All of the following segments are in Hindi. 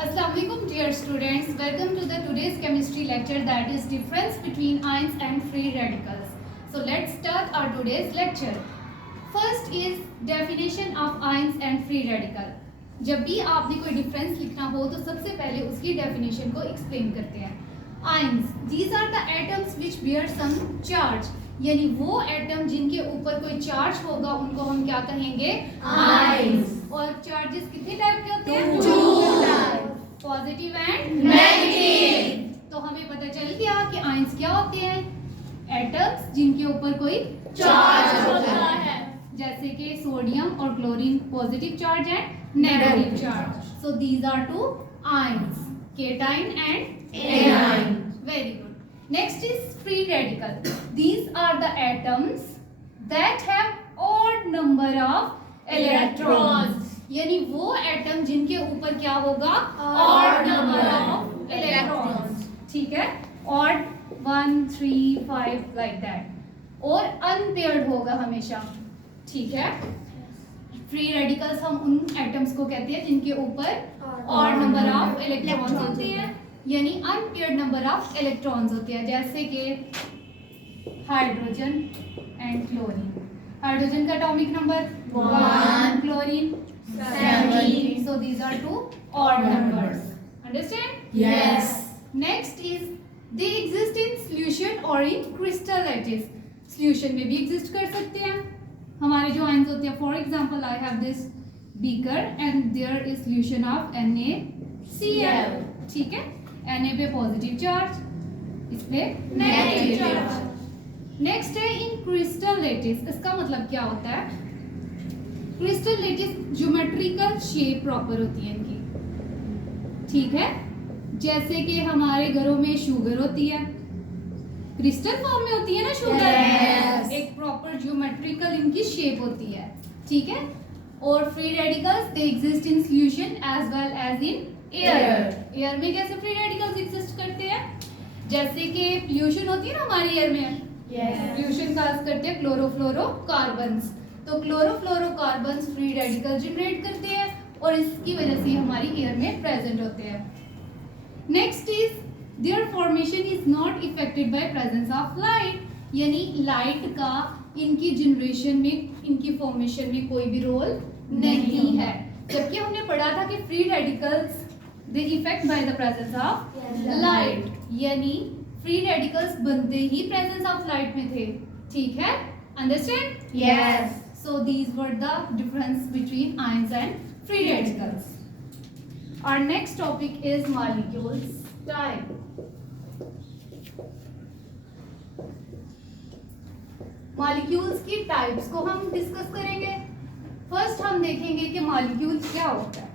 Assalamu alaikum dear students, welcome to the today's chemistry lecture, that is difference between ions and free radicals. So let's start our today's lecture. First is definition of ions and free radical. जब भी आपने कोई डिफरेंस लिखना हो तो सबसे पहले उसकी डेफिनेशन को एक्सप्लेन करते हैं. Ions, these are the atoms which bear some charge. यानी वो एटम जिनके ऊपर कोई चार्ज होगा उनको हम क्या कहेंगे? आयंस. और चार्जेस कितने टाइप के होते हैं? Two type, positive and negative. तो हमें पता चल गया कि आयंस क्या होते हैं? एटम्स जिनके ऊपर कोई चार्ज होता है, जैसे कि सोडियम और chlorine, positive charge and negative charge. So these are two ions, cation and anion. Very good. Next is free radical. These are the atoms that have odd number of electrons. यानी वो एटम जिनके ऊपर क्या होगा? odd number of electrons. ठीक है? odd 1, 3, 5 like that. और unpaired होगा हमेशा. ठीक है? फ्री रेडिकल्स हम उन एटम्स को कहते हैं जिनके ऊपर odd number of electrons होते हैं, यानी अनपेयर्ड नंबर ऑफ इलेक्ट्रॉन्स होते हैं, जैसे कि हाइड्रोजन एंड क्लोरीन. हाइड्रोजन का atomic number 1, chlorine 17. So these are two odd numbers. Understand? Yes. Next is they exist in solution और इन क्रिस्टल लैटिस. सॉल्यूशन में भी एग्जिस्ट कर सकते हैं हमारे जो आयंस होते हैं. For example I have this beaker and there is solution of NaCl. ठीक है? Na पे पॉजिटिव चार्ज, इस पे नेगेटिव चार्ज. नेक्स्ट है इन क्रिस्टल लैटिस. इसका मतलब क्या होता है? Crystal lattice geometrical shape proper होती है इनकी. ठीक है? जैसे कि हमारे घरों में शुगर होती है, क्रिस्टल फॉर्म में होती है ना शुगर. Yes. एक प्रॉपर ज्योमेट्रिकल इनकी शेप होती है. ठीक है? और free radicals they exist in solution as well as in air. Air में कैसे फ्री रेडिकल्स एग्जिस्ट करते हैं? जैसे कि पोल्यूशन होती है ना हमारी एयर में. पोल्यूशन काज करते हैं क्लोरोफ्लोरोकार्बन्स. तो क्लोरोफ्लोरोकार्बन्स फ्री रेडिकल जनरेट करते हैं और इसकी वजह से हमारी एयर में प्रेजेंट होते हैं. Next is their formation is not effected by presence of light. यानी लाइट का इनकी जनरेशन में, इनकी फॉर्मेशन में कोई भी रोल नहीं है. जबकि हमने पढ़ा था कि free radicals they effect bye the presence of light. यानी फ्री रेडिकल्स बनते ही प्रेजेंस ऑफ लाइट में थे. ठीक है? Understand? Yes. So these were the difference between ions and free radicals. Our next topic is molecules type. Molecules की टाइप्स को हम डिस्कस करेंगे. फर्स्ट हम देखेंगे कि मॉलिक्यूल क्या होता है.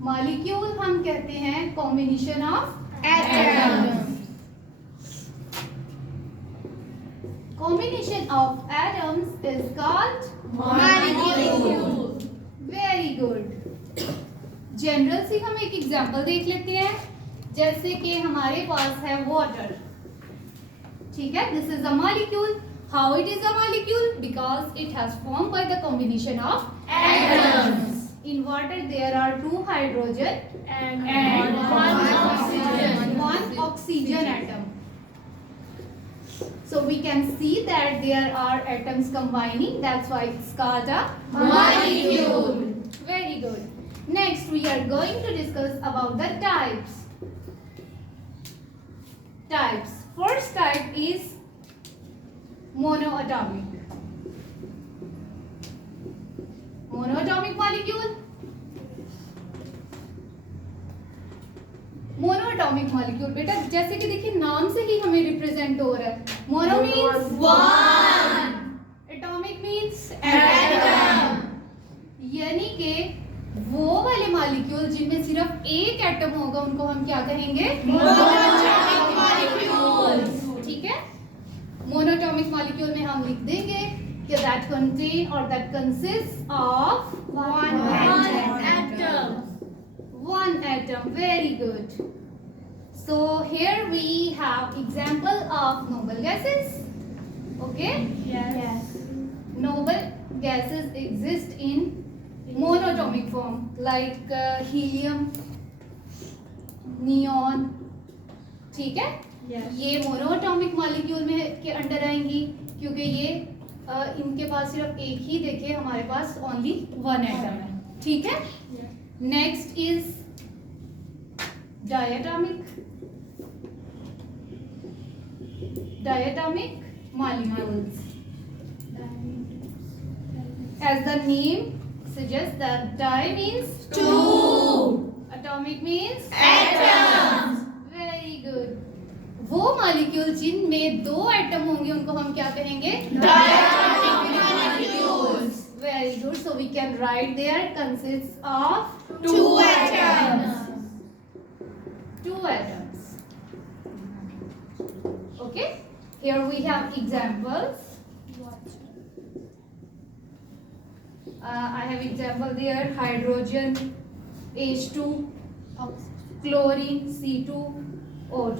मॉलिक्यूल हम कहते हैं combination of atoms. Combination of atoms is called Molecule. Very good. General से हम एक एग्जांपल देख लेते हैं. जैसे कि हमारे पास है वाटर. ठीक है? This is a molecule. How it is a molecule? Because it has formed by the combination of atoms. In water there are 2 hydrogen and 1 oxygen. 1 oxygen atom. So we can see that there are atoms combining. That's why it's called a molecule. Very good. Next we are going to discuss about the types. Types. First type is monoatomic. Monoatomic molecule. Monoatomic molecule बेटा जैसे कि देखिए नाम से ही हमें रिप्रेजेंट हो रहा है. Mono means 1, atomic means atom. यानी कि वो वाले मॉलिक्यूल जिनमें सिर्फ एक एटम होगा उनको हम क्या कहेंगे? Monoatomic molecule. ठीक है? मोनोएटॉमिक मॉलिक्यूल में हम लिख देंगे कि that contain or that consists of one atom. One atom. Very good. So here we have example of noble gases. Okay? Yes. Noble gases exist in monatomic form like helium, neon. ठीक है, ये मोनोएटॉमिक मॉलिक्यूल में के अंडर आएंगी क्योंकि ये इनके पास सिर्फ एक ही, देखिए हमारे पास ओनली वन एटम है. ठीक है. Next is diatomic molecules. As the name suggests, that di means two, atomic means atoms. very good. वो मॉलिक्यूल जिनमें दो एटम होंगे उनको हम क्या कहेंगे? Diatomic molecules. Very good. So we can write there consists of Two atoms. two atoms. Okay. Here we have examples. I have example there: hydrogen H2, chlorine C2O2.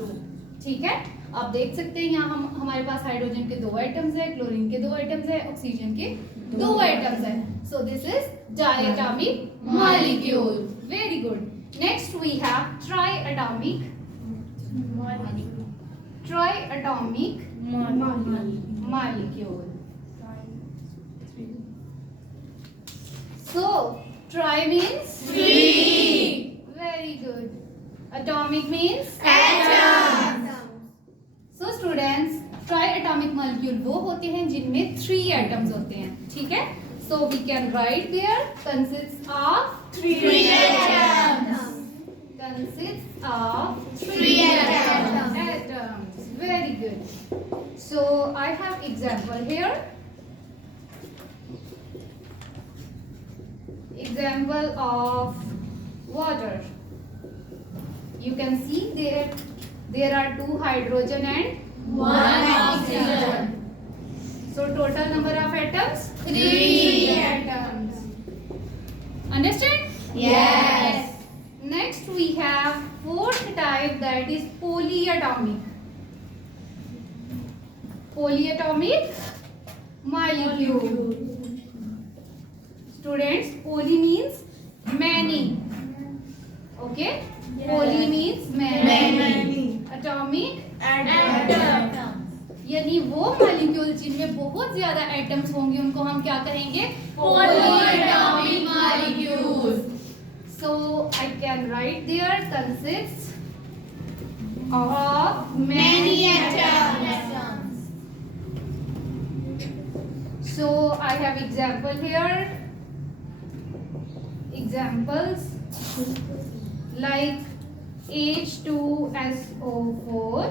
ठीक है, आप देख सकते हैं यहाँ हमारे पास हाइड्रोजन के दो आइटम्स है, क्लोरीन के दो आइटम्स है, ऑक्सीजन के दो आइटम्स है. So this is diatomic molecule. Very good. Next we have triatomic molecule. So tri means Three. very good. Atomic means Atom. So students, triatomic molecule वो होते हैं जिनमें 3 atoms होते हैं. ठीक है. So we can write there consists of Three atoms. consists of Three atoms. atoms. Very good. So I have example here. Example of water. You can see there are 2 hydrogen and One oxygen. so total number of atoms? 3 atoms. Understand? Yes. Next we have 4th type, that is polyatomic. Polyatomic molecule. Students, poly means many. Okay? Poly means many. Atomic Atom. यानी वो मॉलिक्यूल जिनमें बहुत ज्यादा एटम्स होंगे उनको हम क्या कहेंगे? Polyatomic molecules. So I can write there consists of Many atoms. So I have example here. Examples like H2SO4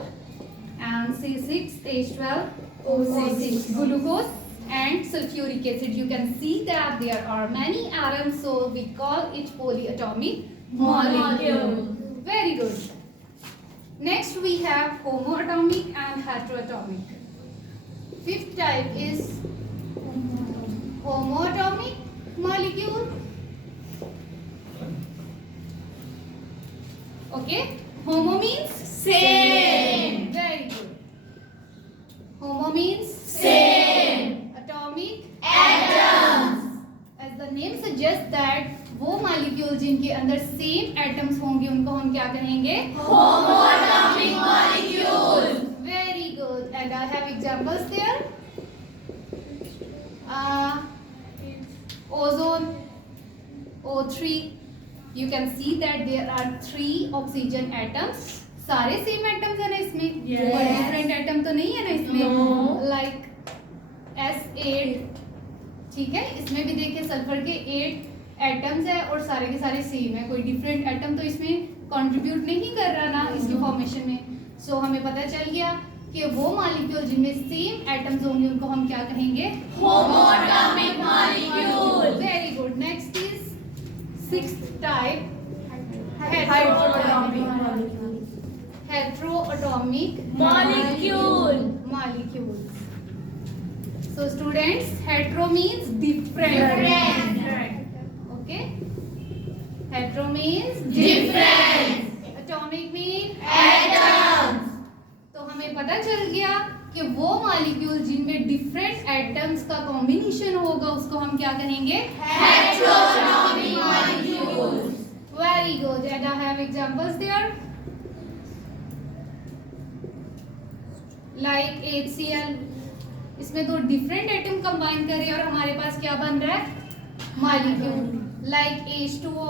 and C6H12O6, glucose and sulfuric acid. You can see that there are many atoms, so we call it polyatomic molecule. Very good. Next we have homoatomic and heteroatomic. 5th type is homoatomic molecule. Okay, homo means Same. very good. Homo means Same. atomic. Atoms. As the name suggests that वो मॉलिक्यूल जिनके अंदर सेम एटम्स होंगे उनको हम क्या कहेंगे? Homoatomic molecules. Very good. And I have examples there. Ozone O3. You can see that there are 3 oxygen atoms. सारे सेम एटम्स है ना इसमें? Yes. कोई डिफरेंट एटम तो नहीं है ना इसमें? No. Like S8. ठीक है, इसमें भी देखिए सल्फर के 8 एटम्स है और सारे के सारे सेम है, कोई डिफरेंट एटम तो इसमें कंट्रीब्यूट नहीं कर रहा ना इसके फॉर्मेशन में. सो हमें पता चल गया कि वो मॉलिक्यूल जिनमें सेम एटम्स होंगे उनको हम क्या कहेंगे? Homoatomic molecules. Very good. Next is 6th type, Heteroatomic heteroatomic molecule. molecules. So students, hetero means different. Different. Okay. Hetero means Different. Atomic means Atoms. तो हमें पता चल गया कि वो मॉलिक्यूल जिनमें डिफरेंट एटम्स का कॉम्बिनेशन होगा उसको हम क्या कहेंगे? Heteroatomic Very good. And I have examples there. Like HCl. इसमें दो डिफरेंट एटम कंबाइन करें और हमारे पास क्या बन रहा है मॉलिक्यूल लाइक H2O.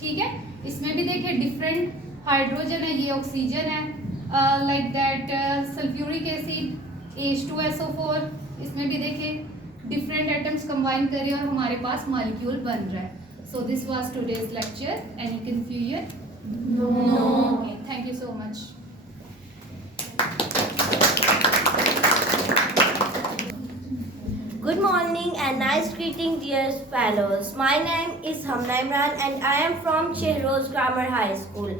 ठीक है, इसमें भी देखिए डिफरेंट हाइड्रोजन है, ये ऑक्सीजन है. Like that sulphuric acid H2SO4. इसमें भी देखिए डिफरेंट एटम्स कंबाइन करें और हमारे पास मॉलिक्यूल बन रहा है. So this was today's lecture. Any confusion? No. Okay, thank you so much. Good morning and nice greeting, dear fellows. My name is Hamna Imran and I am from Shehroz Grammar High School.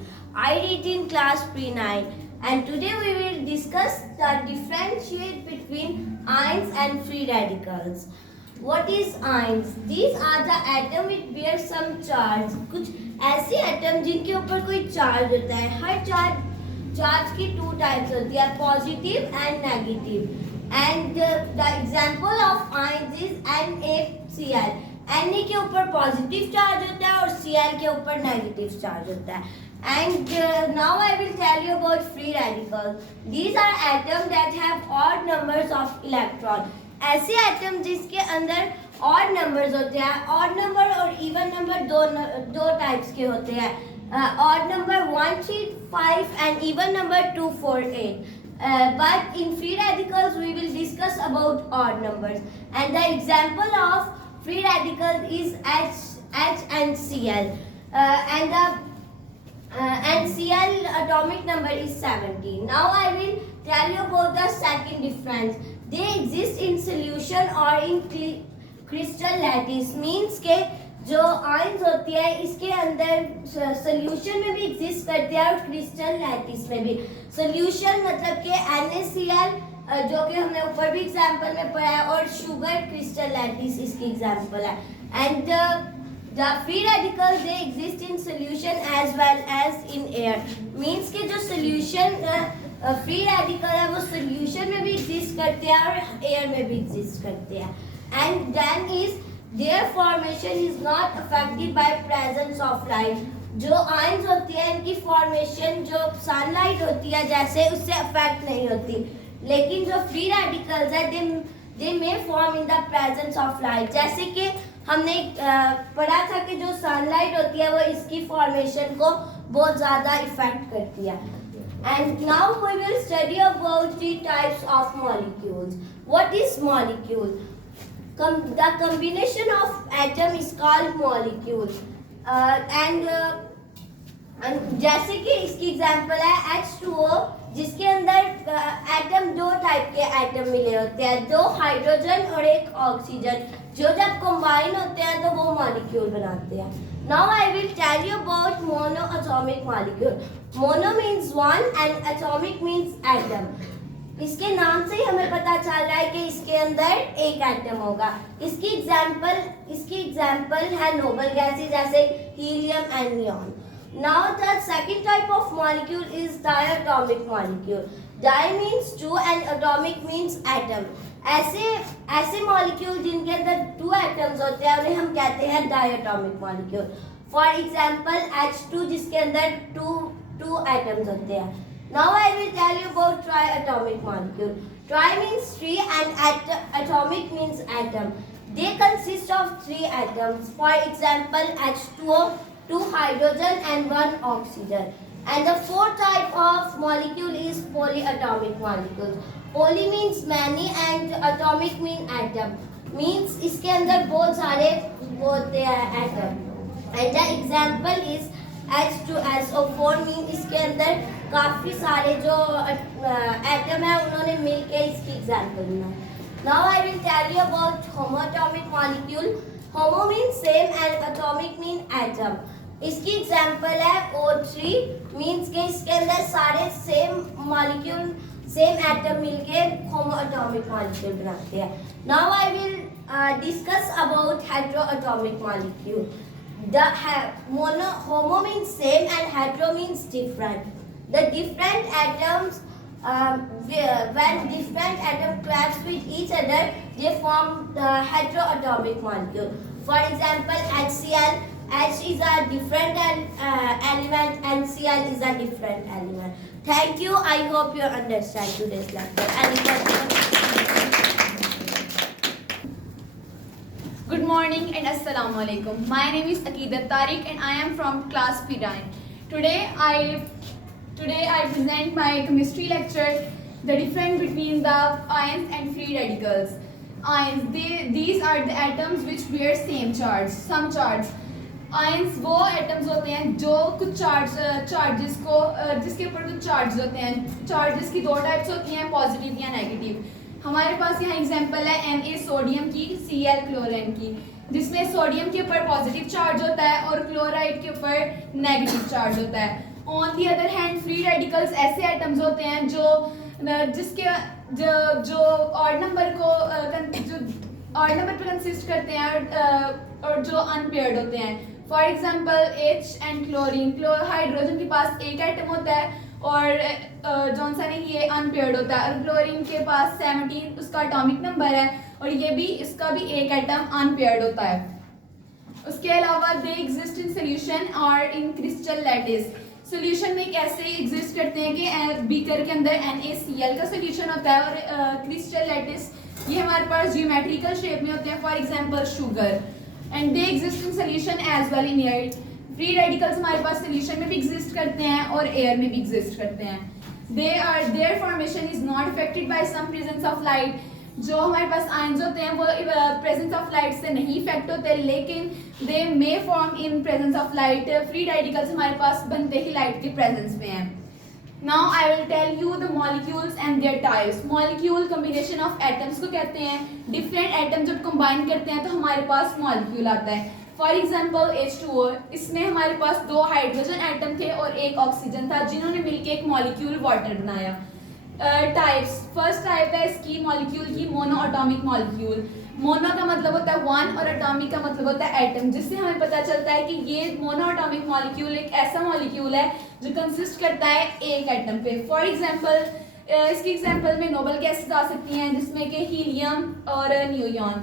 I read in class pre-9 and today we will discuss the differentiate between ions and free radicals. What is ions? These are the atom which bear some charge. कुछ ऐसे atom जिनके ऊपर कोई charge होता है. हर charge की two types होती है, positive and negative. And the example of ions is NaCl. Na के ऊपर पॉजिटिव चार्ज होता है और Cl के ऊपर नेगेटिव चार्ज होता है. And now I will tell you about free radicals. These are atoms that have odd numbers of electron. ऐसे एटम जिसके अंदर odd numbers होते हैं. odd number और even number दो टाइप्स के होते हैं. odd number 1, 3, 5 and even number 2, 4, 8. But in free radicals we will discuss about odd numbers, and the example of free radicals is H and Cl, and Cl atomic number is 17. Now I will tell you about the second difference. They exist in solution or in crystal lattice. Means के जो आयंस होती है इसके अंदर सोल्यूशन में भी एग्जिस्ट करते हैं और क्रिस्टल लैटिस में भी. सोल्यूशन मतलब कि NaCl जो कि हमने ऊपर भी एग्जांपल में पढ़ा है और शुगर क्रिस्टल लैटिस इसकी एग्जांपल है. And the free radicals they exist in solution as well as in air. Means कि जो सोल्यूशन फ्री रेडिकल है वो सोल्यूशन में भी एग्जिस्ट करते हैं और एयर में भी एग्जिस्ट करते हैं. And then is their formation is not affected by presence of light. जो आयंस होती है इनकी फॉर्मेशन जो सनलाइट होती है जैसे उससे अफेक्ट नहीं होती. लेकिन जो फ्री रेडिकल्स है they may form in the presence of light. जैसे कि हमने पढ़ा था कि जो सनलाइट होती है वो इसकी फॉर्मेशन को बहुत ज़्यादा इफेक्ट करती है. And now we will study about the types of molecules. What is molecule? The combination of atom is called molecule. And जैसे कि इसकी एग्जांपल है H2O जिसके अंदर एटम दो टाइप के एटम मिले होते हैं, दो हाइड्रोजन और एक ऑक्सीजन, जो जब कंबाइन होते हैं तो वो मॉलिक्यूल बनाते हैं. Now I will tell you about monoatomic molecule. Mono means one and atomic means atom. इसके नाम से ही हमें पता चल रहा है कि इसके अंदर एक एटम होगा. इसकी एग्जांपल है नोबल गैसेस जैसे helium and neon. Now the second type of molecule is diatomic molecule. Di means two and atomic means atom. ऐसे मॉलिक्यूल जिनके अंदर टू एटम्स होते हैं उन्हें हम कहते हैं diatomic molecule. For example H2 जिसके अंदर टू एटम्स होते हैं. Now I will tell you about triatomic molecule. Tri means three and atomic means atom. They consist of 3 atoms. For example, H2O, 2 hydrogen and 1 oxygen. And the fourth type of molecule is polyatomic molecule. Poly means many and atomic means atom. Means इसके अंदर बहुत सारे होते हैं atom. And the example is H2SO4 means इसके अंदर काफी सारे जो एटम है उन्होंने मिलके इसकी एग्जांपल बनाई. Now I will tell you about homoatomic molecule. Homo means same and atomic mean atom. इसकी एग्जांपल है O3 मींस के इसके अंदर सारे सेम मॉलिक्यूल सेम एटम मिलके होमोएटॉमिक मॉलिक्यूल बनाते हैं. Now I will discuss about heteroatomic molecule. The homo means same and hetero means different. The different atoms, when different atoms clash with each other, they form the heteroatomic molecule. For example, HCl. H is a different element and Cl is a different element. Thank you. I hope you understand today's lecture. Any questions? Good morning and Assalamu alaikum. My name is Aqidat Tariq and I am from class P9. Today I present my chemistry lecture, the difference between the ions and free radicals. Ions, these are the atoms which bear same charge, some charge. Ions वो एटम्स होते हैं जो कुछ चार्जेस को जिसके ऊपर कुछ चार्ज होते हैं. चार्जेस की दो टाइप्स होती हैं, पॉजिटिव या नेगेटिव. हमारे पास यहाँ एग्जांपल है Na सोडियम की, Cl क्लोरीन की, जिसमें सोडियम के ऊपर पॉजिटिव चार्ज होता है और क्लोराइड के ऊपर नेगेटिव चार्ज होता है. On the other hand free radicals ऐसे एटम्स होते हैं जो ऑड नंबर पे कंसिस्ट करते हैं और जो अनपेयर्ड होते हैं. For example H and chlorine, hydrogen के पास एक एटम होता है और जौन सा नहीं ये अनपेयर्ड होता है, और क्लोरीन के पास 17 उसका एटॉमिक नंबर है और ये भी इसका भी एक एटम अनपेयर्ड होता है. उसके अलावा दे एग्जिस्ट इन सोल्यूशन और इन क्रिस्टल लैटिस. सोल्यूशन में कैसे एग्जिस्ट करते हैं कि बीकर के अंदर NaCl का सोल्यूशन होता है और क्रिस्टल लैटिस ये हमारे पास जियोमेट्रिकल शेप में होते हैं. For example sugar. And they exist in solution as well in air. Free radicals हमारे पास सोल्यूशन में भी एग्जिस्ट करते हैं और एयर में भी एग्जिस्ट करते हैं. Their formation is not affected by some presence of light. जो हमारे पास आयंस होते हैं वो प्रेजेंस ऑफ लाइट से नहीं इफेक्ट होते, लेकिन they may form in presence of light. Free radicals हमारे पास बनते ही लाइट के प्रेजेंस में हैं. Now I will tell you the molecules and their types. Molecule combination of atoms को कहते हैं. Different atoms जब combine करते हैं तो हमारे पास molecule आता है. For example H2O, इसमें हमारे पास दो हाइड्रोजन एटम थे और एक ऑक्सीजन था जिन्होंने मिलकर एक मॉलिक्यूल वाटर बनाया. टाइप्स. फर्स्ट टाइप है इसकी मॉलिक्यूल की मोनो एटॉमिक मॉलिक्यूल. मोनो का मतलब होता है वन और एटॉमिक का मतलब होता है एटम, जिससे हमें पता चलता है कि ये मोनो एटॉमिक मॉलिक्यूल एक ऐसा मॉलिक्यूल है जो कंसिस्ट करता है एक एटम पे. फॉर एग्जांपल इसकी एग्जांपल में नोबल गैसेस आ सकती हैं जिसमें कि हीलियम और न्यूयॉन.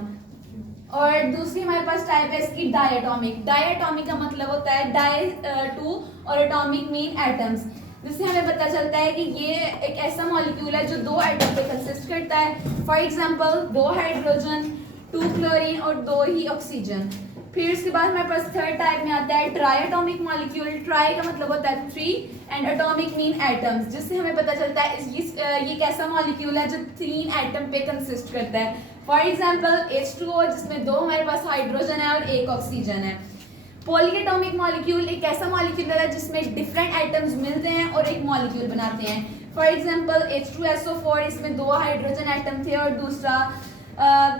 और दूसरी हमारे पास टाइप है इसकी डायटॉमिक. डायटॉमिक का मतलब होता है डाई टू और एटॉमिक मीन एटम्स, जिससे हमें पता चलता है कि ये एक ऐसा मॉलिक्यूल है जो दो एटम पे कंसिस्ट करता है. फॉर एग्जांपल दो हाइड्रोजन, 2 क्लोरीन और 2 ही ऑक्सीजन. फिर उसके बाद हमारे पास थर्ड टाइप में आता है ट्राई एटॉमिक मॉलिक्यूल. ट्राई का मतलब होता है 3 एंड एटॉमिक मीन एटम्स, जिससे हमें पता चलता है ये एक ऐसा मॉलिक्यूल है जो 3 एटम पे कंसिस्ट करता है. फॉर एग्जांपल H2O जिसमें दो हमारे पास हाइड्रोजन है और एक ऑक्सीजन है. पॉलीएटॉमिक मॉलिक्यूल एक ऐसा मॉलिक्यूल है जिसमें डिफरेंट एटम्स मिलते हैं और एक मॉलिक्यूल बनाते हैं. फॉर एग्जांपल H2SO4, इसमें दो हाइड्रोजन एटम थे और दूसरा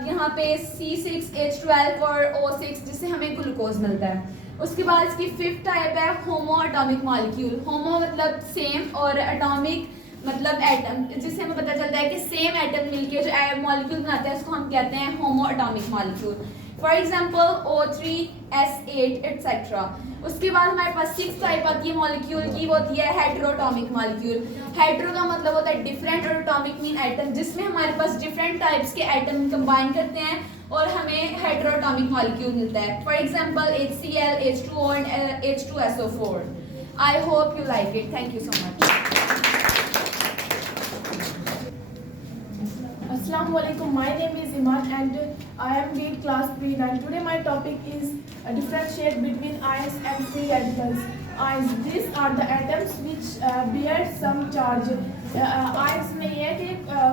यहाँ पे C6H12 और O6, जिससे हमें ग्लूकोज मिलता है. उसके बाद इसकी फिफ्थ टाइप है होमो एटॉमिक मॉलिक्यूल. होमो मतलब सेम और एटॉमिक मतलब एटम, जिससे हमें पता चलता है कि सेम एटम मिलके जो मॉलिक्यूल बनाते हैं उसको हम कहते हैं होमो atomic molecule. For example O3, S8 etcetera. उसके बाद हमारे पास 6 टाइप आती है मॉलिक्यूल की, वो होती है हेटेरोटॉमिक मॉलिक्यूल. हेटेरो का मतलब होता है डिफरेंट और एटॉमिक मीन एटम, जिसमें हमारे पास डिफरेंट टाइप्स के एटम कंबाइन करते हैं और हमें हेटेरोटॉमिक मॉलिक्यूल मिलता है. For example HCl, H2O and H2SO4. I hope you like it. Thank you so much. Assalamualaikum. My name is Iman and I am in class P9. Today my topic is differentiate between ions and free radicals. Ions, these are the atoms which bear some charge. Ions में ये है कि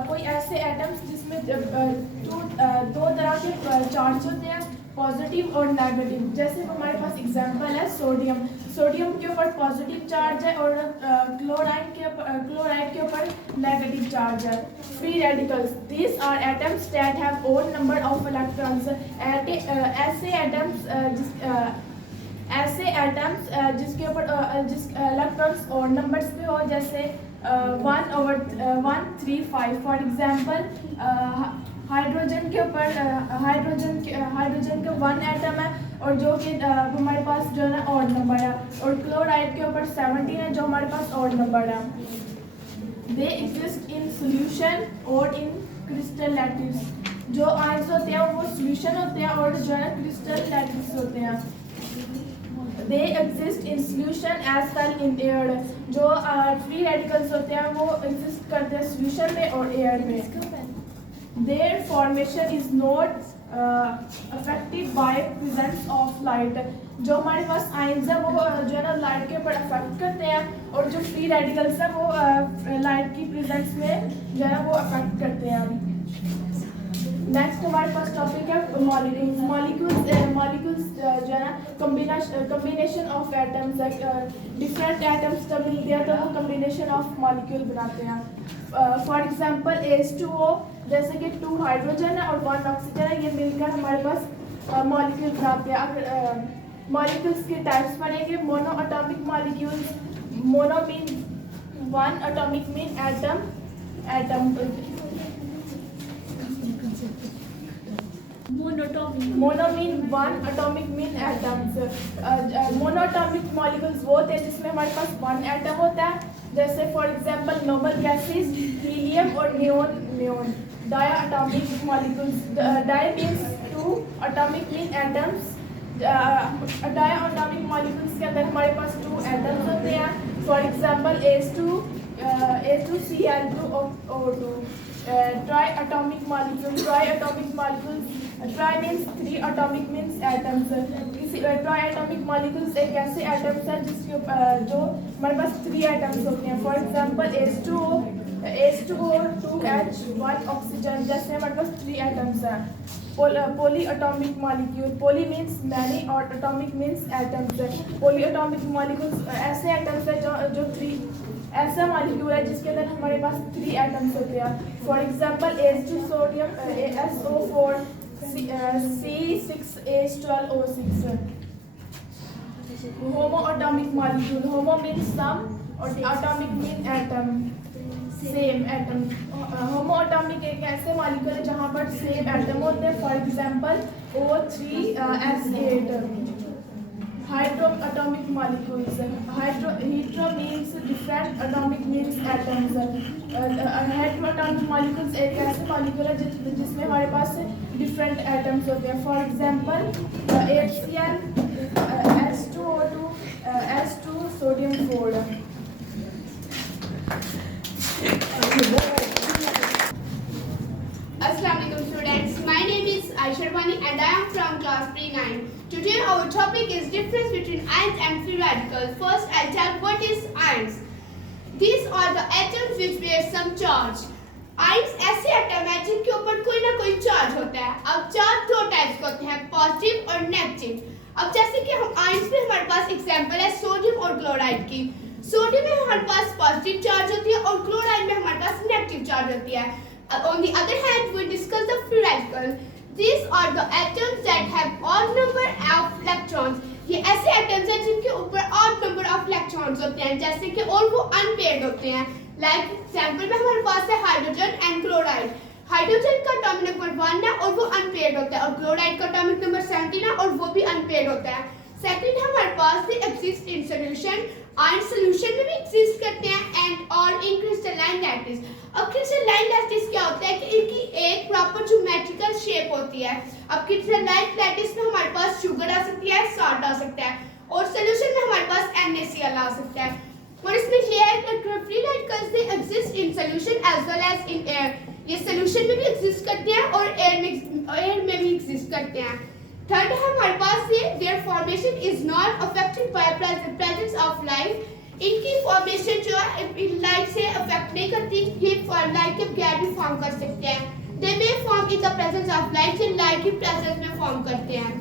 कोई ऐसे atoms जिसमें दो तरह के चार्ज होते हैं, पॉजिटिव और नेगेटिव. जैसे हमारे पास एग्जांपल है सोडियम. सोडियम के ऊपर पॉजिटिव चार्ज है और क्लोराइड के ऊपर नेगेटिव चार्ज है. Free radicals, these are atoms that have odd number of electrons. ऐसे एटम्स जिसके ऊपर इलेक्ट्रॉन्स और नंबर्स पे हो, जैसे 1/135. फॉर एग्जांपल हाइड्रोजन के 1 एटम है और जो कि हमारे पास जो है ऑड नंबर है, और क्लोराइड के ऊपर 17 है जो हमारे पास ऑड नंबर है. दे एग्जिस्ट इन सोल्यूशन और इन क्रिस्टल लैटिस. जो आयंस होते हैं वो सोल्यूशन होते हैं और जो है क्रिस्टल लैटिस होते हैं. they exist in solution as well in air. जो free radicals होते हैं वो exist करते हैं solution में और air में. Their formation is not affected by presence of light. जो हमारे पास आयंस है वो जो है ना लाइट के ऊपर अफेक्ट करते हैं और जो फ्री रेडिकल्स है वो लाइट की प्रेजेंस में जो है वो अफेक्ट करते हैं. नेक्स्ट हमारे पास टॉपिक है मॉलिक्यूल्स. मॉलिक्यूल्स जो है ना कम्बिनेशन ऑफ एटम्स है. डिफरेंट एटम्स जब मिलते हैं तो वो कम्बिनेशन ऑफ मॉलिक्यूल बनाते हैं. फॉर एग्जांपल H2O, जैसे कि 2 हाइड्रोजन है और 1 ऑक्सीजन है, ये मिलकर हमारे पास मॉलिक्यूल बनाते हैं. अगर मॉलिक्यूल्स के टाइप्स पढ़ेंगे, mono atomic molecules. Mono mean 1, atomic mean atom. Mono mean 1, atomic mean atoms. Monoatomic molecules वो होते हैं जिसमें हमारे पास 1 एटम होता है. जैसे for example noble gases, helium और neon. Diatomic molecules. Di means 2, atomic mean atoms. Diatomic molecules के अंदर हमारे पास 2 एटम्स होते हैं. For example H2Cl2O2. Triatomic molecules. Tri means 3, atomic means atoms. Triatomic molecules एक ऐसे atoms हैं जिसके जो हमारे पास 3 atoms होते हैं. For example H2O 2H 1 oxygen. जैसे हमारे पास 3 atoms हैं. Polyatomic molecule. Poly means many और atomic means atoms. Polyatomic molecules ऐसे atoms हैं जो 3 ऐसा मॉलिक्यूल है जिसके अंदर हमारे पास 3 एटम्स होते हैं. For example H2 sodium SO4 C6H12O6. Homo atomic molecule. Homo means same और atomic mean atom, same atom. Homo atomic एक ऐसे मॉलिक्यूल है जहाँ पर सेम एटम होते हैं. For example O3S8. Hydro atomic molecules. Hetero means different, atomic means atoms. Heteroatomic molecules एक ऐसे molecule है जिसमें हमारे पास different atoms होते हैं. For example HCl S2O2 S2 sodium 4. Assalamualaikum students. My name is Aisha Bani and I am from class pre-9. Today our topic is difference between ions and free radicals. First I'll tell what is ions. These are the atoms which bear some charge. Ions ऐसे एटम है जिनके ऊपर कोई ना कोई चार्ज होता है. अब चार्ज 2 टाइप्स के होते हैं, पॉजिटिव और नेगेटिव. अब जैसे कि हम आयंस में हमारे पास एग्जांपल है सोडियम और क्लोराइड की. सोडियम में हमारे पास पॉजिटिव चार्ज होती है और क्लोराइड में हमारे पास नेगेटिव चार्ज होती है. On the other hand, we discuss the free radicals. These are the atoms that have odd number of electrons. ये ऐसे atoms हैं जिनके ऊपर odd number of electrons होते हैं, जैसे कि और वो unpaired होते हैं. Like example में हमारे पास है हाइड्रोजन एंड क्लोराइड. हाइड्रोजन का एटॉमिक नंबर 1 है और वो अनपेयर्ड होता है और क्लोराइड का एटॉमिक नंबर 17 है और वो भी अनपेयर्ड होता है. सेकंड हमारे पास they exist in solution. Ion solution में भी एग्जिस्ट करते हैं एंड और इन क्रिस्टलाइन लैटिस. अब क्रिस्टलाइन लैटिस क्या होता है कि इनकी एक प्रॉपर ज्योमेट्रिकल शेप होती है. अब क्रिस्टलाइन लैटिस में हमारे पास शुगर आ सकती है, सॉल्ट आ सकता है और सॉल्यूशन में हमारे पास NaCl आ सकता है. और इसमें ये है कि free radicals they exist in solution as well as in air. ये सॉल्यूशन में भी एग्जिस्ट करते हैं और एयर में भी एग्जिस्ट करते हैं. थर्ड है हमारे पास ये there formation is not affected bye presence of light. इनकी फॉर्मेशन जो है लाइट से अफेक्ट नहीं करती. ये लाइट के बगैर भी फॉर्म कर सकते हैं. They may form in the presence of light. ये लाइट की प्रेजेंस में फॉर्म करते हैं.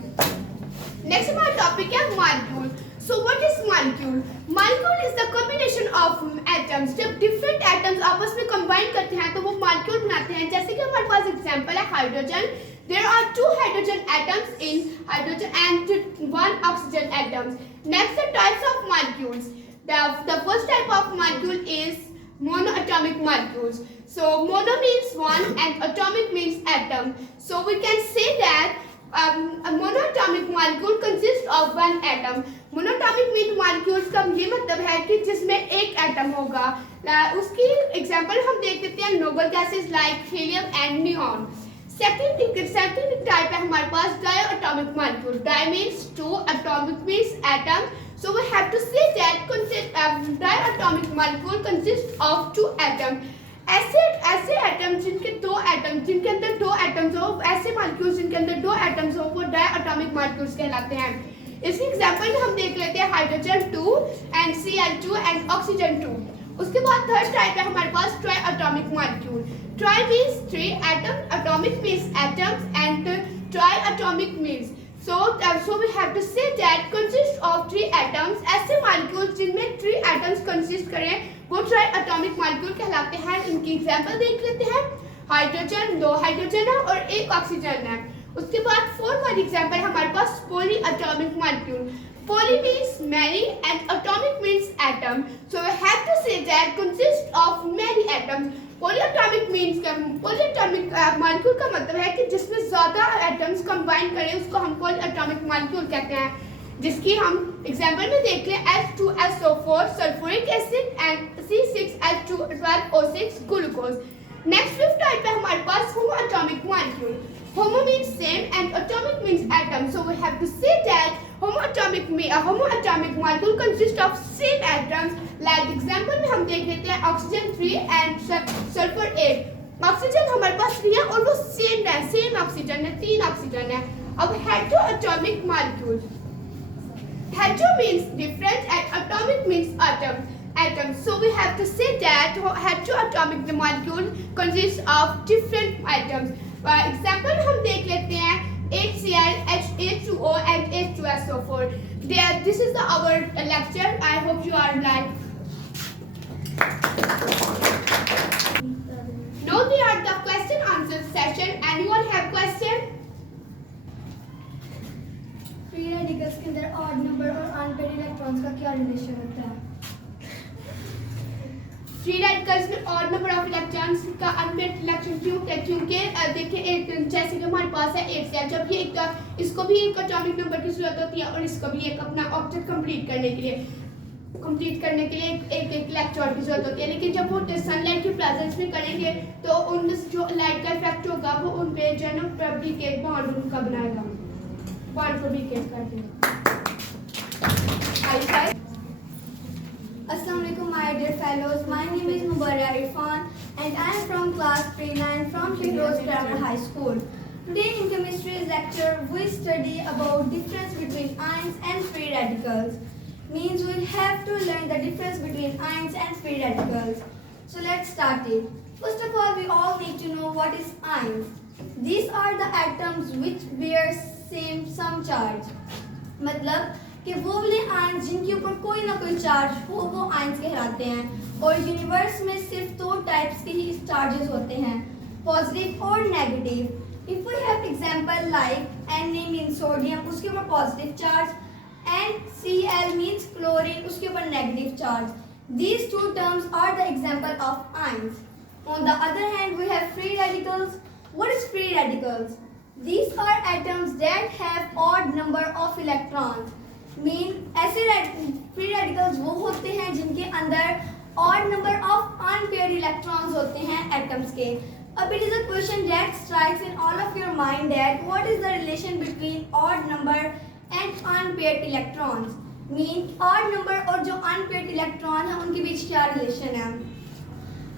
नेक्स्ट हमारा टॉपिक है molecule. So what is molecule? Molecule is the combination of atoms. जब डिफरेंट एटम्स आपस में कंबाइन करते हैं तो वो मॉलिक्यूल बनाते हैं. जैसे कि हमारे पास एग्जांपल है hydrogen. There are 2 hydrogen atoms in hydrogen and 1 oxygen atoms. Next, the types of molecules. The first type of molecule is monoatomic molecules. So mono means 1 and atomic means atom. So we can say that a monoatomic molecule consists of 1 atom. Monoatomic means molecules का ये मतलब है कि जिसमें एक एटम होगा. उसकी एग्जांपल हम देख लेते हैं noble gases like helium and neon. Second type है हमारे पास diatomic molecule. Di means two, atomic means atom. So we have to say that diatomic molecule consists of two atoms. ऐसे एटम जिनके अंदर दो एटम्स हो, ऐसे मॉलिक्यूल्स जिनके अंदर दो एटम्स हो, वो डायटोमिक मॉलिक्यूल्स कहलाते हैं. इसके एग्जांपल में हम देख लेते हैं hydrogen 2 and Cl2 and oxygen 2. उसके बाद थर्ड टाइप है हमारे पास triatomic molecule. Tri means three, atom, atomic means atoms and triatomic means so we have to say that consists of three atoms. ऐसे मॉलिक्यूल्स जिनमें 3 एटम्स कंसिस्ट करें वो ट्राइएटॉमिक मॉलिक्यूल कहलाते हैं. इनकी एग्जांपल देख लेते हैं. हाइड्रोजन 2 हाइड्रोजन है और 1 ऑक्सीजन है. उसके बाद फोर्थ वाली एग्जांपल हमारे पास polyatomic molecule. Poly means many and atomic means atom. So we have to say that consists of many atoms. Polyatomic means polyatomic molecule का मतलब है कि जिसमें ज़्यादा atoms combine करें उसको हम polyatomic molecule कहते हैं. जिसकी हम एग्जाम्पल में देख लें H2SO4 sulphuric acid and C6H12O6 glucose. Next fifth type है हमारे पास homoatomic molecule. Homo means same and atomic means atom. So we have to say that homoatomic molecule consists of same atoms. Like example में हम देख लेते हैं ऑक्सीजन 3 and सल्फर 8. ऑक्सीजन हमारे पास 3 है और वो सेम ऑक्सीजन है, 3 ऑक्सीजन है. अब हेटेरोएटॉमिक molecule. Hetero means different and atomic means atom. So we have to say that heteroatomic molecule consists of different atoms. Example हम देख लेते हैं HCl, H2O and H2SO4. This is our lecture. I hope you are like. Now we are the question answer session. Anyone have question? Free radicals के अंदर ऑड नंबर और अनपेड इलेक्ट्रॉन्स का क्या रिलेशन होता है? फ्री रेडिकल्स में ऑड नंबर ऑफ इलेक्ट्रॉन्स का अनपेड इलेक्ट्रॉन क्यों होता है? क्योंकि देखिए एक जैसे कि हमारे पास है 8 से, जब ये इसको भी एक एटॉमिक नंबर की जरूरत होती है और इसको भी एक अपना ऑब्जेक्ट कंप्लीट करने के लिए एक इलेक्ट्रॉन की जरूरत होती है. लेकिन जब वो सनलाइट की प्रेजेंस में करेंगे तो उन जो लाइट का इफेक्ट होगा वो उन पे जो है ना डुप्लीकेट बॉन्ड उनका बनाएगा, बॉन्ड को डुप्लीकेट कर देगा. Assalamualaikum my dear fellows, my name is Mubarak Irfan and I am from class pre-9 from Shikros Grammar High School. Today in chemistry lecture we study about difference between ions and free radicals. Means we have to learn the difference between ions and free radicals. So let's start it. First of all we all need to know what is ions. These are the atoms which bear some charge. मतलब कि वो वाले आयंस जिनके ऊपर कोई ना कोई चार्ज हो वो आयंस कहलाते हैं. और यूनिवर्स में सिर्फ 2 टाइप्स के ही चार्जेस होते हैं, पॉजिटिव और negative. If we have example like Na means sodium, उसके ऊपर positive charge, and Cl means chlorine, उसके ऊपर negative charge. These 2 terms are the example of ions. On the other hand we have free radicals. What is free radicals? These are atoms that have odd number of electrons. ऐसे फ्री रेडिकल्स वो होते हैं जिनके अंदर odd number of unpaired electrons होते हैं एटम्स के. अब it is a question that strikes in all of your mind that what is the relation between odd number and unpaired electrons. Odd number और जो अनपेयर्ड इलेक्ट्रॉन है उनके बीच क्या रिलेशन है?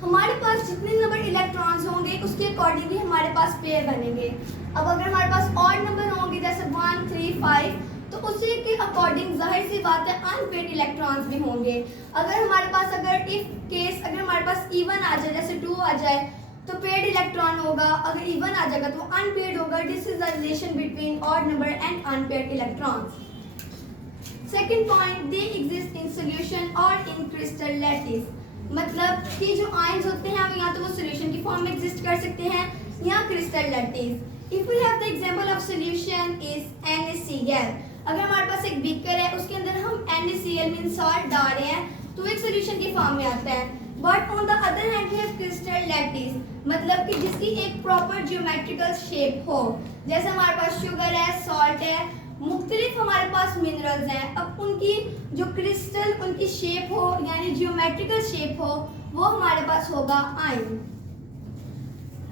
हमारे पास जितने नंबर इलेक्ट्रॉन्स होंगे उसके अकॉर्डिंगली हमारे पास पेयर बनेंगे. अब अगर हमारे पास ऑड नंबर होंगे जैसे 1, 3, 5 तो उसी के अकॉर्डिंग जाहिर सी बात है अनपेयर्ड इलेक्ट्रॉन्स भी होंगे. अगर हमारे पास अगर हमारे पास इवन आ जाए जैसे 2 आ जाए तो पेयर्ड इलेक्ट्रॉन होगा, अगर इवन आ जाएगा तो अनपेयर्ड होगा. This is the relation between odd number and unpaired electrons. Second point, they exist in solution और इन क्रिस्टल लैटिस. मतलब कि जो आयंस होते हैं या तो वो सॉल्यूशन की फॉर्म में एग्जिस्ट कर सकते हैं या crystal lattice. If we have the example of solution is NaCl. अगर हमारे पास एक बीकर है उसके अंदर हम NaCl मीन सॉल्ट डाल रहे हैं तो एक सॉल्यूशन की फॉर्म में आता है. But on the other hand we have crystal lattice, मतलब कि जिसकी एक प्रॉपर जियोमेट्रिकल शेप हो. जैसे हमारे पास शुगर है, सॉल्ट है, मुख्तलिफ हमारे पास मिनरल्स हैं. अब उनकी जो क्रिस्टल उनकी शेप हो यानी जियोमेट्रिकल शेप हो वो हमारे पास होगा आयन.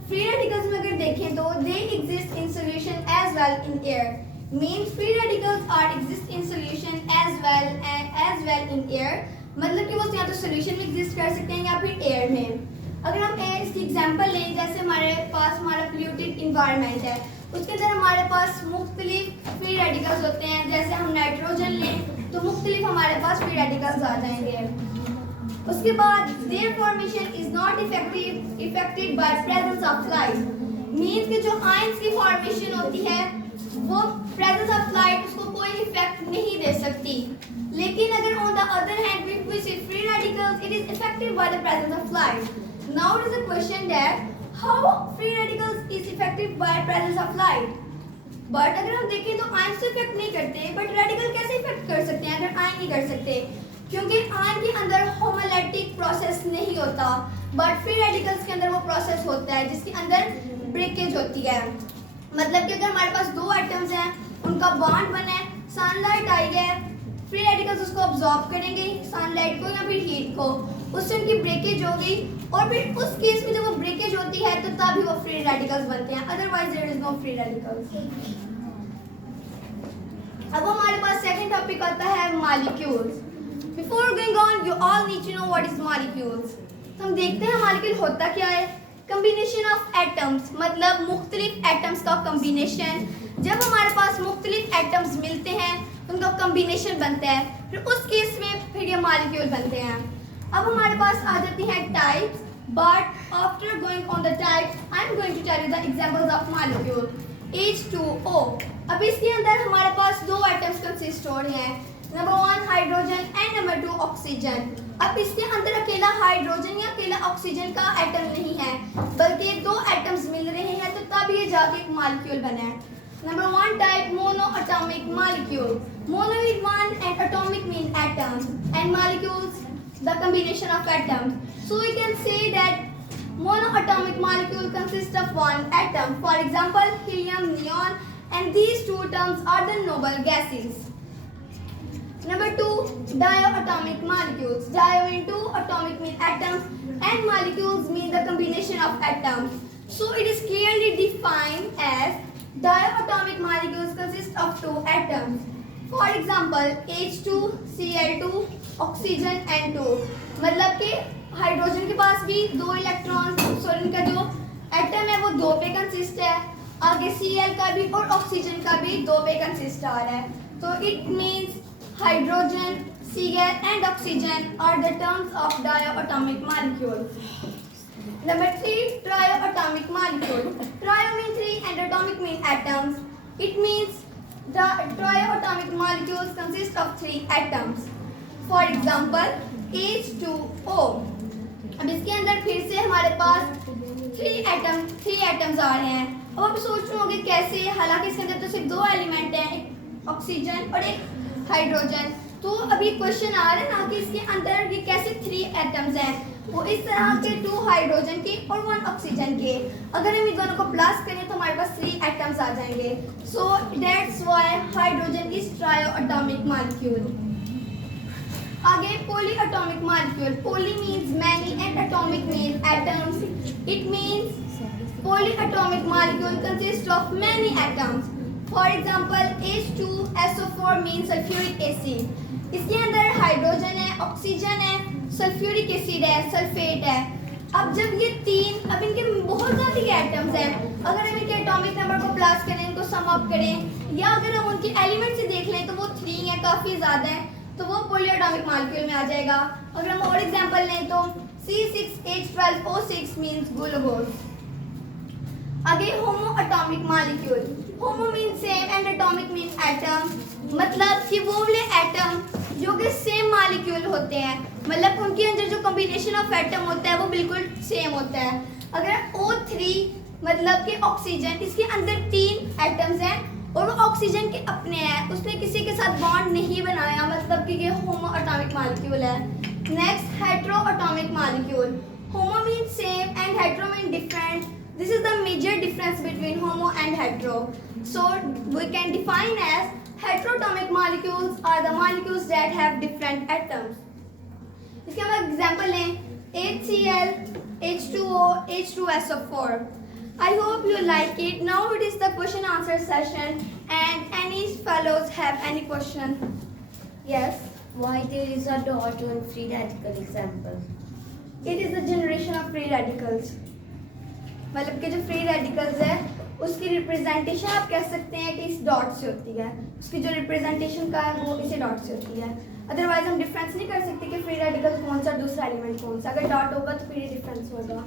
फ्री रेडिकल्स में अगर देखें तो they exist in solution as well in air, means free radicals are exist in solution as well in air, मतलब कि वो या तो सॉल्यूशन में एग्जिस्ट कर सकते हैं या फिर एयर में। अगर हम इसकी एग्जांपल लें, जैसे हमारे पास हमारा पोल्यूटेड इन्वायरमेंट है, उसके अंदर हमारे पास मुख्तलिफ फ्री रेडिकल्स होते हैं। जैसे हम नाइट्रोजन लें तो मुख्तलिफ हमारे पास फ्री रेडिकल्स आ जाएंगे। उसके बाद their formation is not effected by presence of light, means कि जो आयंस की फॉर्मेशन होती है वो प्रेजेंस ऑफ लाइट उसको कोई इफेक्ट नहीं दे सकती। लेकिन अगर on the other hand we see free radicals, it is effected by the presence of light. Now it is a question that how free radicals is affected by presence of light. But अगर हम देखें तो आयन से इफेक्ट नहीं करते, बट रेडिकल कैसे इफेक्ट कर सकते हैं अगर आयन नहीं कर सकते? क्योंकि आयन के अंदर होमोलैटिक प्रोसेस नहीं होता, बट फ्री रेडिकल्स के अंदर वो प्रोसेस होता है जिसके अंदर ब्रेकेज होती है। मतलब कि अगर हमारे पास दो एटम्स हैं, उनका बॉन्ड बना है, सनलाइट आई है, फ्री रेडिकल्स उसको ऑब्जॉर्ब करेंगे सनलाइट को या फिर हीट को, उससे उनकी ब्रेकेज होगी और फिर उस केस में जब वो ब्रेकेज होती है तो तभी वो फ्री रेडिकल्स बनते हैं, otherwise there is no free radicals. अब हमारे पास सेकंड टॉपिक आता है molecules. Before going on you all need to know what is molecules. तो हम देखते हैं मॉलिक्यूल होता क्या है। कम्बिनेशन ऑफ एटम्स, मतलब मुख्तलिफ एटम्स का कम्बिनेशन। जब हमारे पास मुख्तलिफ एटम्स मिलते हैं उनका कम्बिनेशन बनता है, फिर उस केस में फिर ये मॉलिक्यूल बनते हैं। अब हमारे पास आ जाती हैं types, but after going on the types I am going to tell you the examples of molecule. H2O, अब इसके अंदर हमारे पास दो एटम्स कंसिस्ट हो रहे हैं, number 1 hydrogen and number 2 oxygen. अब इसके अंदर अकेला हाइड्रोजन या अकेला ऑक्सीजन का एटम नहीं है, बल्कि दो एटम्स मिल रहे हैं तो तब ये जाके एक मॉलिक्यूल बना है। Number 1 type monoatomic molecule. Mono is one and atomic mean atoms and molecules the combination of atoms. So we can say that monoatomic molecule consists of one atom. For example, helium, neon, and these two terms are the noble gases. Number 2 diatomic molecules. Dio mean two, atomic mean atoms, and molecules mean the combination of atoms. So it is clearly defined as diatomic molecules consist of two atoms. For example, H2, Cl2, oxygen and 2. मतलब कि हाइड्रोजन के पास भी दो इलेक्ट्रॉन, सॉरी उनका जो एटम है वो 2 पे कंसिस्ट है, आगे Cl का भी और ऑक्सीजन का भी 2 पे कंसिस्ट आ रहा है। तो it means hydrogen, Cl and oxygen are the terms of diatomic molecule. Number 3 triatomic molecule. Trio means 3 and atomic mean atoms. It means the triatomic molecules consist of 3 atoms. For example, H2O. अब इसके अंदर फिर से हमारे पास 3 एटम्स आ रहे हैं। अब आप सोच रहे होंगे कैसे, हालांकि इसके अंदर तो सिर्फ 2 एलिमेंट हैं, एक ऑक्सीजन और एक हाइड्रोजन। तो अभी क्वेश्चन आ रहा है ना कि इसके अंदर ये कैसे 3 एटम्स हैं, वो इस तरह के 2 हाइड्रोजन के और 1 ऑक्सीजन के। अगर हम इन दोनों को प्लस करें तो हमारे पास 3 एटम्स आ जाएंगे। So that's why hydrogen is triatomic molecule. आगे polyatomic molecule. Poly means many and atomic mean atoms. It means polyatomic molecule consist of many atoms. For example H2SO4 means sulphuric acid. इसके अंदर हाइड्रोजन है, ऑक्सीजन है, सल्फ्यूरिक एसिड है, सल्फेट है। अब जब ये 3, अब इनके बहुत ज़्यादा एटम्स हैं, अगर हम इनके एटॉमिक नंबर को प्लस करें, इनको सम अप करें, या अगर हम उनके एलिमेंट से देख लें तो वो 3 है, काफ़ी ज़्यादा है, तो वो पॉलीएटॉमिक मॉलिक्यूल में आ जाएगा। अगर हम और एग्जांपल लें तो C6H12O6 मींस ग्लूकोज। आगे homoatomic molecule. Homo mean same and atomic mean atom, मतलब कि वो वाले एटम जो कि सेम मॉलिक्यूल होते हैं, मतलब उनके अंदर जो कॉम्बिनेशन ऑफ एटम होता है वो बिल्कुल सेम होता है। अगर O3 मतलब कि ऑक्सीजन, इसके अंदर 3 एटम्स हैं और वो ऑक्सीजन के अपने हैं, उसने किसी के साथ बॉन्ड नहीं बनाया, मतलब कि ये होमोएटॉमिक मॉलिक्यूल है। Next heteroatomic molecule. Homo mean same and hetero mean different. This is the major difference between homo and hetero. So we can define as heteroatomic molecules are the molecules that have different atoms. इसके हम एग्जांपल लें HCl, H2O, H2SO4. I hope you like it. Now it is the question answer session. And any fellows have any question? Yes. Why there is a dot on free radical example? It is the generation of free radicals. मतलब कि जो फ्री रेडिकल्स है उसकी रिप्रेजेंटेशन आप कह सकते हैं कि इस डॉट से होती है. उसकी जो रिप्रेजेंटेशन का है वो इसी डॉट से होती है. अदरवाइज हम डिफरेंस नहीं कर सकते कि फ्री रेडिकल कौन सा दूसरा एलिमेंट कौन सा. अगर डॉट होगा तो फिर ये डिफरेंस होगा.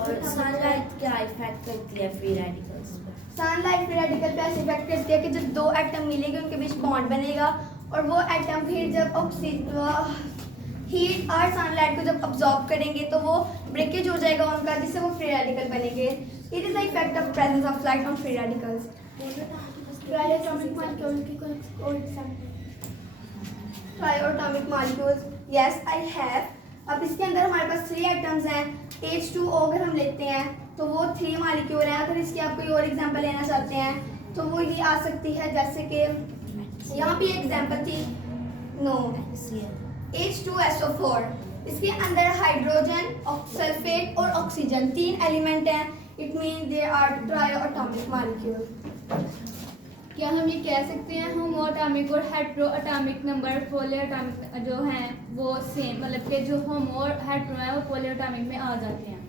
और सनलाइट क्या इफेक्ट करती है फ्री रेडिकल्स पर? सनलाइट फ्री रेडिकल पे ऐसे इफेक्ट करती है कि जब दो एटम मिलेंगे उनके बीच बॉन्ड बनेगा और वो एटम फिर जब हीट और सनलाइट को जब अब्जॉर्ब करेंगे तो वो ब्रेकेज हो जाएगा उनका जिससे वो फ्री रेडिकल बनेंगे. It is the effect of presence of light on free radicals. Triatomic molecules, yes I have. अब इसके अंदर हमारे पास 3 एटम्स हैं. H2O अगर हम लेते हैं तो वो 3 मॉलिक्यूल हैं. अगर इसकी आप कोई और एग्जांपल लेना चाहते हैं तो वो ये आ सकती है जैसे कि यहाँ भी एग्जांपल थी नो H2SO4. इसके अंदर हाइड्रोजन, सल्फेट और ऑक्सीजन 3 एलिमेंट हैं. It mean they are triatomic molecule. क्या हम ये कह सकते हैं होमोएटॉमिक और हेटेरोएटॉमिक नंबर पॉलीएटॉमिक जो हैं वो सेम, मतलब कि जो होमो और हेटेरो है वो पॉलीएटॉमिक में आ जाते हैं?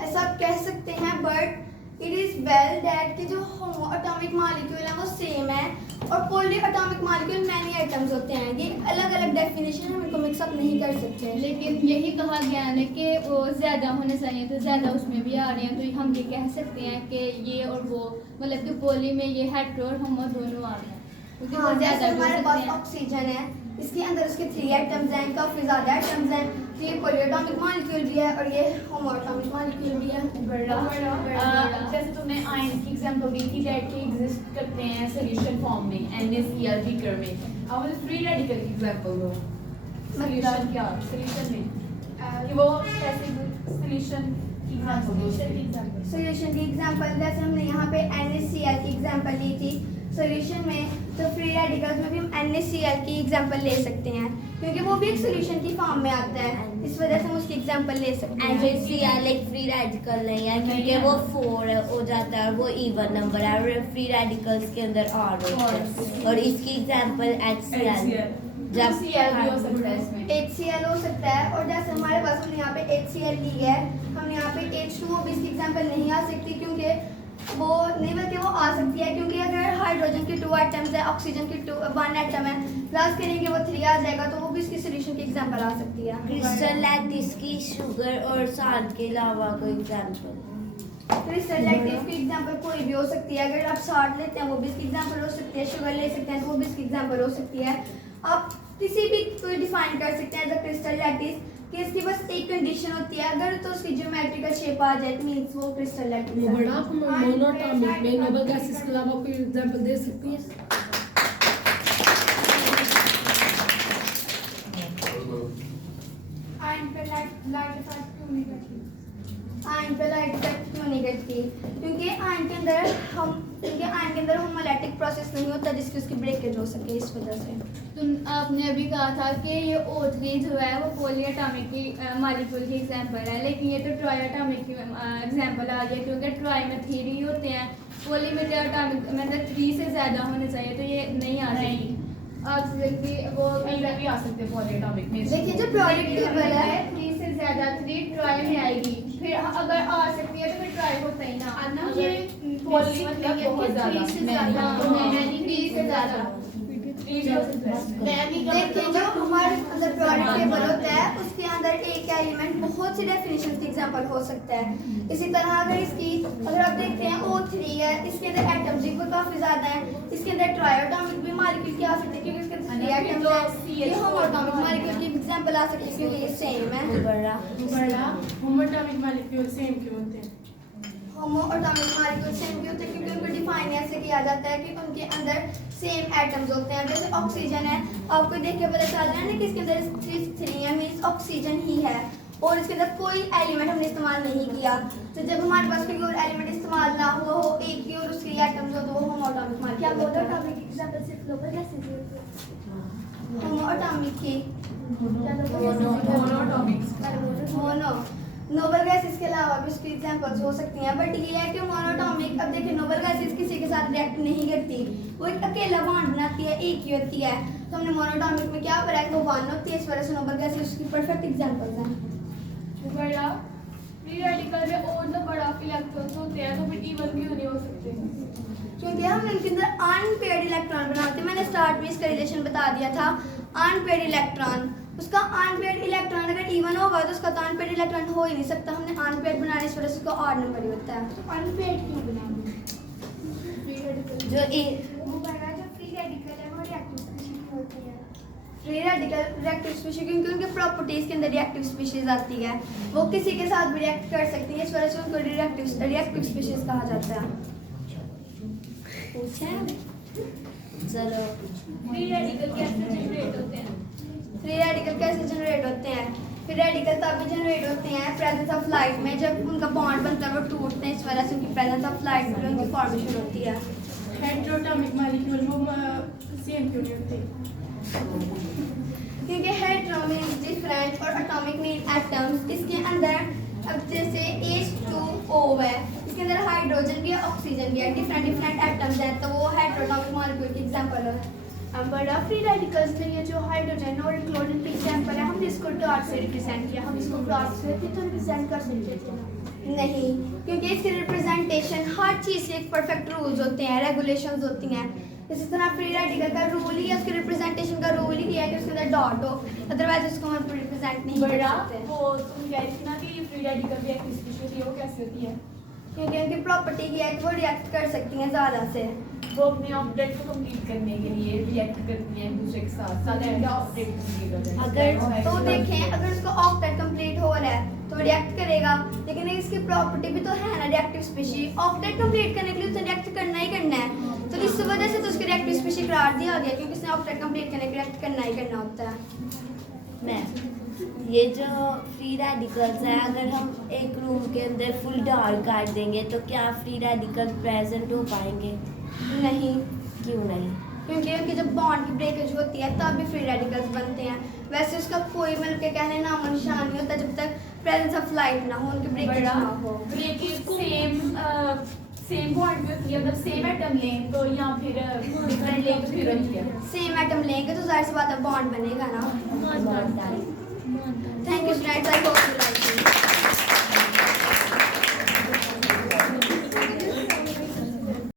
ऐसा आप कह सकते हैं but it is well that कि जो होमोएटॉमिक मॉलिक्यूल है वो सेम है और पॉलीएटॉमिक मॉलिक्यूल मैनी आइटम्स होते हैं. ये अलग अलग डेफिनेशन हम इनको मिक्सअप नहीं कर सकते. लेकिन यही कहा गया है कि वो ज़्यादा होने चाहिए तो ज़्यादा उसमें भी आ रहे हैं. तो हम ये कह सकते हैं कि ये और वो मतलब कि पोली में ये हेटेरो और होमो दोनों आ रहे हैं क्योंकि हाँ, वो जैसे ज़्यादा हमारे हो पास सकते हैं. ऑक्सीजन है इसके अंदर उसके 3 एटम्स हैं. काफ़ी ज़्यादा एटम्स हैं. तो ये पॉलीएटॉमिक मॉलिक्यूल भी है और ये होमोएटॉमिक मॉलिक्यूल भी है. जैसे तुमने आयन की एग्जांपल दी थी दैट के एग्जिस्ट करते हैं सॉल्यूशन फॉर्म में NaCl बीकर में. अब फ्री रेडिकल की एग्जांपल दो. सॉल्यूशन क्या सॉल्यूशन में कि वो कैसे सॉल्यूशन की एग्जांपल दो. सोल्यूशन की एग्जांपल जैसे हमने यहाँ पे NaCl की एग्जांपल ली थी सोल्यूशन में, तो फ्री रेडिकल्स में भी हम NaCl की एग्जांपल ले सकते हैं क्योंकि वो भी एक सोल्यूशन की फॉर्म में आता है. इस वजह से हम उसकी एग्जांपल ले सकते हैं. NaCl एक फ्री रेडिकल नहीं है क्योंकि वो 4 हो जाता है और वो इवन नंबर है और फ्री रेडिकल्स के अंदर R होता है. और इसकी एग्जांपल HCl जब Cl भी हो सकता है इसमें. HCl हो सकता है. और जैसे हमारे पास हमने यहाँ पे HCl ली है, हम यहाँ पे H2O भी इसकी एग्जांपल नहीं आ सकती क्योंकि वो नहीं बल्कि वो आ सकती है क्योंकि अगर हाइड्रोजन के 2 एटम्स है ऑक्सीजन के 1 एटम है प्लस करेंगे वो 3 आ जाएगा तो वो भी इसकी सोल्यूशन की एग्जांपल आ सकती है. क्रिस्टल लैटिस की शुगर और साल्ट के अलावा कोई एग्जांपल? क्रिस्टल लैटिस की एग्जांपल कोई भी हो सकती है. अगर आप साल्ट लेते हैं वो भी इसकी एग्जांपल हो सकती है. शुगर ले सकते हैं तो वो भी इसकी एग्जांपल हो सकती है. आप किसी भी कोई डिफाइन कर सकते हैं द क्रिस्टल लैटिस कि इसकी बस एक कंडीशन होती है अगर तो उसकी ज्योमेट्रिकल शेप आ जाए तो मींस वो क्रिस्टल लैटिस है. बड़ा मोनोटॉमिक में नोबल गैसेस के अलावा कोई एग्जांपल दे सकती है? आयन पे लाइट इफेक्ट क्यों नहीं करती? आयन पे लाइट इफेक्ट क्यों नहीं करती? क्योंकि आयन के अंदर होमोलैटिक प्रोसेस नहीं होता जिसकी उसकी ब्रेकेज हो सके. इस वजह से आपने अभी कहा था कि ये O3 जो है वो पॉलीएटॉमिक की मॉलिक्यूल की एग्जांपल है, लेकिन ये तो ट्राइएटॉमिक की एग्जांपल आ गया क्योंकि ट्राई में 3 होते हैं. पॉली में एटॉमिक मतलब 3 से ज़्यादा होने चाहिए तो ये नहीं आ रही. ऑक्सीजन की वो कहीं भी आ सकते हैं पॉलीएटॉमिक में. देखिए जो प्रोडक्ट टेबल है 3 से ज़्यादा 3 ट्राई में आएगी. फिर अगर आ सकती है तो फिर ट्राई होता ही ना. अन्ना ये पॉली मतलब बहुत ज़्यादा. 3 से ज़्यादा. देखिए जो हमारे अंदर प्रोडक्ट टेबल होता है उसके अंदर एक एलिमेंट बहुत सी डेफिनेशन की एग्जांपल हो सकता है. इसी तरह अगर आप देखते हैं O3 है इसके अंदर एटम्स भी काफी ज्यादा है. इसके अंदर ट्राइएटॉमिक भी मॉलिक्यूल की आ सकती है क्योंकि इसके अंदर 3 एटम्स है. ये होमोएटॉमिक मॉलिक्यूल की एग्जांपल आ सकती है क्योंकि ये सेम है. बड़ा होमोटॉमिक मॉलिक्यूल सेम क्यों होते हैं? होमोएटॉमिक मॉलिक्यूल सेम क्यों होते हैं क्योंकि उनको डिफाइन ऐसे किया जाता है कि उनके अंदर सेम एटम्स होते हैं. जैसे ऑक्सीजन है आपको देख के पता चल रहा है ना कि इसके अंदर 3 है मींस ऑक्सीजन ही है और इसके अंदर कोई एलिमेंट हमने इस्तेमाल नहीं किया. तो जब हमारे पास कोई और एलिमेंट इस्तेमाल ना हुआ हो एक ही और उसके एटम्स हो तो वो होमोएटॉमिक मॉलिक्यूल होता है. एग्जांपल सिर्फ लोकल गैसेस होमोएटॉमिक की मोनोटॉमिक. मोनो नोबल गैसेस के अलावा भी उसकी एग्जांपल्स हो सकती हैं, बट ये है कि मोनोटॉमिक, अब देखिए नोबल गैसेस किसी के साथ रिएक्ट नहीं करती, वो एक अकेला बॉन्ड बनाती है, एक ही होती है। तो हमने मोनोटॉमिक में क्या पढ़ा है कि वो वन होती है, इस वजह से नोबल गैसेस उसकी परफेक्ट एग्जांपल्स हैं। बड़ा फ्री रेडिकल में और तो बड़ा इलेक्ट्रॉन्स होते हैं, तो फिर इवन क्यों नहीं हो सकते? क्योंकि हम इनके अंदर अनपेयर्ड इलेक्ट्रॉन बनाते हैं। मैंने स्टार्ट में इसका रिलेशन बता दिया था, अनपेयर्ड इलेक्ट्रॉन, उसका अनपेयर्ड इलेक्ट्रॉन अगर इवन होगा तो उसका तो अनपेयर्ड इलेक्ट्रॉन हो ही नहीं सकता। हमने अनपेयर्ड बनाने इस वजह से उसका ऑड नंबर ही होता है। तो अनपेयर्ड क्यों बनाना? जो ए वो बना जो फ्री रेडिकल है वो रिएक्टिव स्पीशीज में होती है। फ्री रेडिकल रिएक्टिव स्पीशीज, क्योंकि उनके प्रॉपर्टीज के अंदर रिएक्टिव स्पीशीज आती है, वो किसी के साथ भी रिएक्ट कर सकती है, इस वजह से उनको रिएक्टिव स्पीशीज कहा जाता है। पूछे चलो, फ्री रेडिकल कैसे जनरेट होते हैं? फ्री रेडिकल कैसे जनरेट होते हैं? फ्री रेडिकल तभी जनरेट होते हैं प्रेजेंस ऑफ लाइट में, जब उनका बॉन्ड बनकर वो टूटते हैं, इस वजह से उनकी प्रेजेंस ऑफ लाइट में उनकी फॉर्मेशन होती है। हेटेरोटॉमिक मॉलिक्यूल वो सेम क्यों नहीं होते? क्योंकि हेटेरो मीन्स डिफरेंट और एटॉमिक मीन एटम्स। इसके अंदर अब जैसे H2O है, इसके अंदर हाइड्रोजन भी है, ऑक्सीजन भी है, डिफरेंट एटम्स हैं, तो वो हेटेरोटॉमिक मॉलिक्यूल की एग्जांपल है। अब बड़ा फ्री रेडिकल्स में ये जो हाइड्रोजन और क्लोरीन की एग्जांपल है, हमने इसको डॉट से रिप्रेजेंट किया, हम इसको क्रॉस से भी तो रिप्रेजेंट कर सकते थे ना? नहीं, क्योंकि इसकी रिप्रेजेंटेशन हर चीज़ के एक परफेक्ट रूल्स होते हैं, रेगुलेशंस होती हैं। इसी तरह फ्री रेडिकल का रूल ही है, उसके रिप्रेजेंटेशन का रूल ही है कि उसके अंदर डॉट हो, अदरवाइज उसको हम रिप्रेजेंट नहीं कर बड़ा सकते। वो तुम कह रही थी ना कि फ्री रेडिकल भी एक स्पीशीज होती है, वो कैसे होती है? क्योंकि उनकी प्रॉपर्टी की है कि वो रिएक्ट कर सकती हैं ज़्यादा से। वो अपने ऑब्जेक्ट को कंप्लीट करने के लिए रिएक्ट करती हैं एक दूसरे के साथ क्या ऑब्जेक्ट कंप्लीट हो जाए। अगर तो देखें, अगर उसको ऑक्टेट कंप्लीट हो रहा है तो रिएक्ट करेगा, लेकिन इसकी प्रॉपर्टी भी तो है ना रिएक्टिव स्पीशीज, ऑक्टेट कंप्लीट करने के लिए उसे रिएक्ट करना ही करना है, तो इस वजह से तो उसकी रिएक्टिव स्पीशीज करार दिया गया, क्योंकि उसने ऑक्टेट कंप्लीट करने के लिए रिएक्ट करना ही करना होता है। मैं ये जो फ्री रेडिकल्स है, अगर हम एक रूम के अंदर फुल डार्क कर देंगे तो क्या फ्री रेडिकल प्रेजेंट हो पाएंगे? नहीं, क्यों नहीं? क्योंकि उनकी जब बॉन्ड की ब्रेकेज होती है तब भी फ्री रेडिकल्स बनते हैं। वैसे उसका कोई मतलब के कहने नामो निशान नहीं होता जब तक प्रेजेंस ऑफ लाइट ना हो, उनकी ब्रेकेज ना हो। ये कि सेम बॉन्ड में होती है, मतलब सेम एटम लें तो या फिर डिफरेंट लें तो फिर होती है। सेम एटम लेंगे तो जाहिर सी बात है बॉन्ड बनेगा ना। Thank you students, I hope you like.